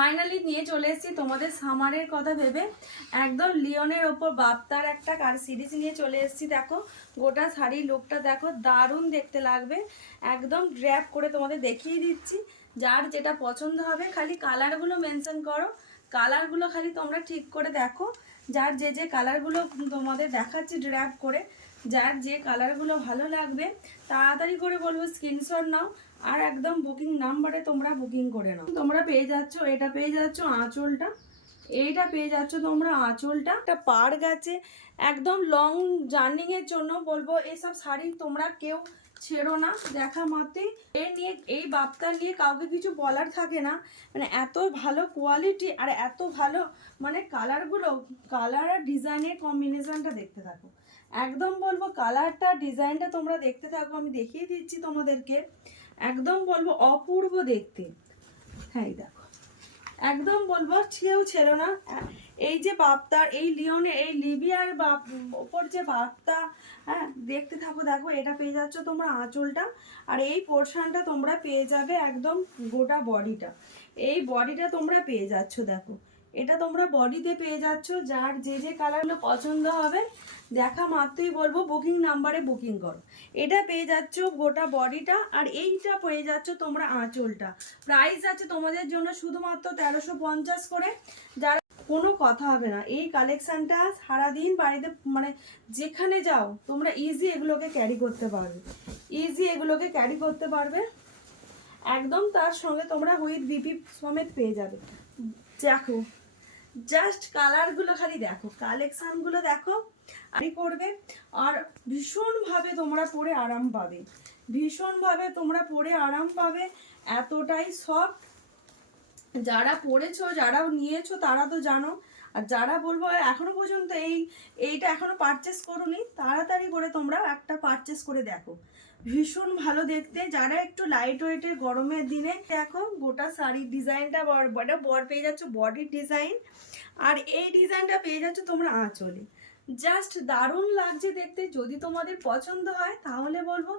Finally নিয়ে চলে এসেছি তোমাদের সামারের কথা ভেবে একদম লিওনের ওপর বাপ্তার একটা সিরিজ নিয়ে চলে এসেছি। দেখো গোটা শাড়ির লুকটা দেখো, দারুণ দেখতে লাগবে। একদম ড্র্যাপ করে তোমাদের দেখিয়ে দিচ্ছি, যার যেটা পছন্দ হবে খালি কালারগুলো মেনশন করো, কালারগুলো খালি তোমরা ঠিক করে দেখো। যার যে যে কালারগুলো তোমাদের দেখাচ্ছি ড্র্যাপ করে, যার যে কালারগুলো ভালো লাগবে তাড়াতাড়ি করে বলবো স্ক্রিনশট নাও আর একদম বুকিং নাম্বারে তোমরা বুকিং করে নাও। তোমরা পেয়ে যাচ্ছ, এটা পেয়ে যাচ্ছ আঁচলটা, এইটা পেয়ে যাচ্ছ তোমরা আঁচলটা। একটা পাড় গেছে একদম লং জার্নিংয়ের জন্য বলবো এসব শাড়ি তোমরা কেউ ছেড়ো না, দেখা মাত্রই এ নিয়ে এই বাপ্তা নিয়ে কাউকে কিছু বলার থাকে না। মানে এত ভালো কোয়ালিটি আর এত ভালো মানে কালারগুলো, কালার আর ডিজাইনের কম্বিনেশনটা দেখতে থাকো। একদম বলবো কালারটা ডিজাইনটা তোমরা দেখতে থাকো, আমি দেখিয়ে দিচ্ছি তোমাদেরকে। একদম বলবো অপূর্ব দেখতে। হ্যাঁ দেখো, একদম বলবো কেউ ছেড়ো না। এই যে বাপ্তার এই লিওনের এই লিবিয়ার ওপর যে বাপ্তা, হ্যাঁ দেখতে থাকো। দেখো এটা পেয়ে যাচ্ছ তোমরা আঁচলটা, আর এই পোর্শনটা তোমরা পেয়ে যাবে একদম গোটা বডিটা। এই বডিটা তোমরা পেয়ে যাচ্ছ, দেখো এটা তোমরা বডিতে পেয়ে যাচ্ছ। যার যে যে কালারগুলো পছন্দ হবে দেখা মাত্রই বলবো বুকিং নাম্বারে বুকিং করো। এটা পেয়ে যাচ্ছ গোটা বডিটা, আর এইটা পেয়ে যাচ্ছ তোমরা আঁচলটা। প্রাইস আছে তোমাদের জন্য শুধুমাত্র 1350 করে। যারা কোনো কথা হবে না, এই কালেকশানটা সারাদিন বাড়িতে মানে যেখানে যাও তোমরা ইজি এগুলোকে ক্যারি করতে পারবে, ইজি এগুলোকে ক্যারি করতে পারবে একদম। তার সঙ্গে তোমরা হুইথ বিপি সমেত পেয়ে যাবে। দেখো জাস্ট কালারগুলো খালি দেখো, কালেকশানগুলো দেখো আর করবে। আর ভীষণভাবে তোমরা পরে আরাম পাবে, ভীষণভাবে তোমরা পরে আরাম পাবে। এতটাই সফট, যারা পড়েছো যারা নিয়েছো তারা তো জানো। আর যারা বলবো এখনো পর্যন্ত এইটা এখনো পারচেস করোনি, তাড়াতাড়ি করে তোমরা একটা পারচেস করে দেখো, ভীষণ ভালো দেখতে। যারা একটু লাইট ওয়েটের গরমের দিনে দেখো গোটা শাড়ির ডিজাইনটা বর পেয়ে যাচ্ছ বডির ডিজাইন, আর এই ডিজাইনটা পেয়ে যাচ্ছ তোমরা আঁচলে। জাস্ট দারুণ লাগছে দেখতে। যদি তোমাদের পছন্দ হয় তাহলে বলবো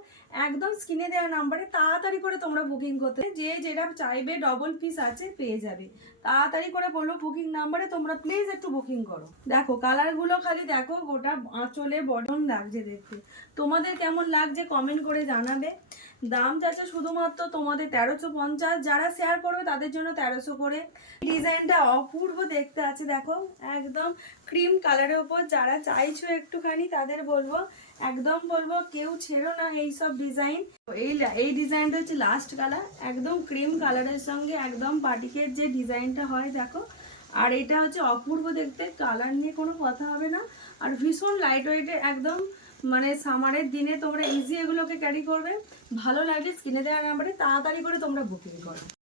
একদম স্ক্রিনে দেওয়া নাম্বারে তাড়াতাড়ি করে তোমরা বুকিং করতে, যে যেটা চাইবে ডবল পিস আছে পেয়ে যাবে। তাড়াতাড়ি করে বলো বুকিং নাম্বারে তোমরা প্লিজ একটু বুকিং করো। দেখো কালারগুলো খালি দেখো, গোটা আঁচলে বডন লাগছে দেখতে। তোমাদের কেমন লাগছে কমেন্ট করে জানাবে। দাম যাচ্ছে শুধুমাত্র তোমাদের 1350। যারা শেয়ার করবে তাদের জন্য 1300 করে। ডিজাইনটা অপূর্ব দেখতে আছে দেখো, একদম ক্রিম কালারের উপর। যারা চাইছো একটুখানি তাদের বলবো একদম বলবো কেউ ছেড়ো না এইসব ডিজাইন। এই ডিজাইনটা হচ্ছে লাস্ট কালার, একদম ক্রিম কালারের সঙ্গে একদম বাটিকের যে ডিজাইনটা হয় দেখো। আর এটা হচ্ছে অপূর্ব দেখতে, কালার নিয়ে কোনো কথা হবে না। আর ভীষণ লাইট ওয়েটের একদম, মানে সামারের দিনে তোমরা ইজি এগুলোকে ক্যারি করবে। ভালো লাগলে স্ক্রিনে দেওয়া নাম্বারে তাড়াতাড়ি করে তোমরা বুকিং করো।